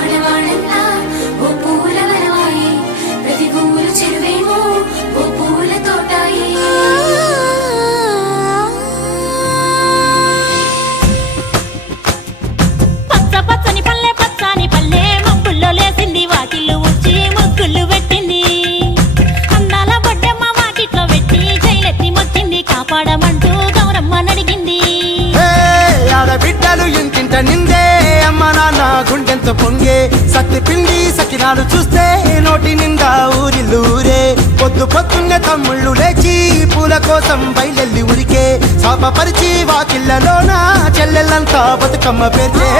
వాడవాడంతా ఓ పూల వనమాయే, ప్రతి పూల చెరువేమో ఓ పూల తోటాయే. పచ్చ పచ్చని పల్లె పచ్చని పల్లె మబ్బుల్లో లేసింది, వాకిళ్ళు ఉచ్చి ముగ్గులు పెట్టింది. అందాల బొడ్డమ్మ వాకిట్లో పెట్టి జైలెత్తి మొక్కింది, కాపాడమంటూ గౌరమ్మ నడిగింది. బిడ్డలు ఇంటింట నిందే, అమ్మ నాన్న గుండెంతో పొంగే, సత్తి పిండి సకినాలు చూస్తే నోటి నిండా ఊరిల్లూరే. పొద్దు పొద్దున్నే తమ్ముళ్ళు లేచి పూల కోసం బయలెల్లి ఉరికే, శాపపరిచి వాకిళ్ళలోన చెల్లెళ్ళంతా బతుకమ్మ పేర్చే.